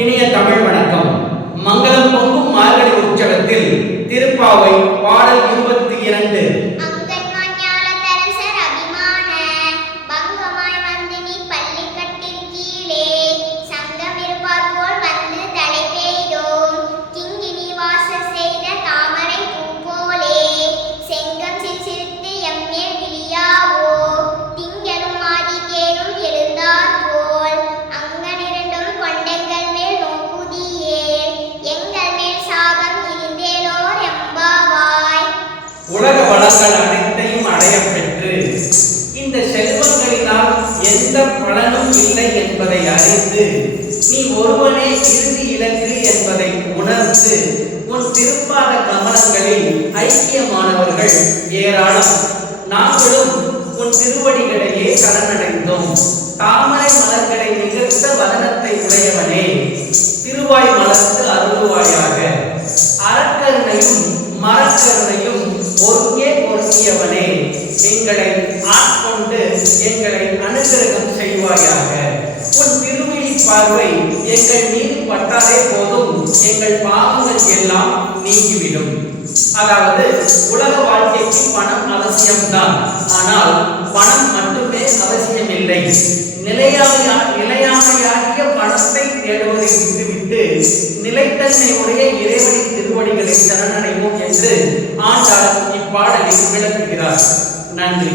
இனிய தமிழ் வணக்கம். மங்களம் பொங்கும் மார்கழி உற்சவத்தில் திருப்பாவை பாடல் 22. உலக வளங்கள் அனைத்தையும் அடைய பெற்று இந்த செல்வங்களினால் எந்த பலனும் இல்லை என்பதை அறிந்து நீ ஒருவனே இறுதி இலக்கு என்பதை உணர்ந்து உன் திருப்பாத கமலங்களில் ஐக்கியமானவர்கள் ஏராளம். நாங்களும் உன் திருவடிகளையே சரணடைந்தோம். தாமரை மலர்களை நிகழ்த்த வதனத்தை உடையவனே, திருவாய் மலர்த்து அருள்வாயாக. அறக்கருணையும் மரக்கருணையும் ஒருங்கே பொருந்தியவனே, எங்களை ஆட்கொண்டு எங்களை அனுகிரகம் செய்வாயாக. உன் திருவிழி பார்வை எங்கள் மீது பட்டாலே போதும், எங்கள் பாவங்கள் எல்லாம் நீங்கிவிடும். அதாவது உலக வாழ்க்கைக்கு பணம் அவசியம்தான், ஆனால் பணம் மட்டுமே அவசியம் இல்லை. நிலையாமையாகிய பணத்தை தேடுவதை விட்டுவிட்டு நிலைத்தன்மையுடைய இறைவனின் திருவடிகளை சரணடைவோம் என்று ஆண்டாள் இப்பாடலில் விளக்குகிறார். நன்றி.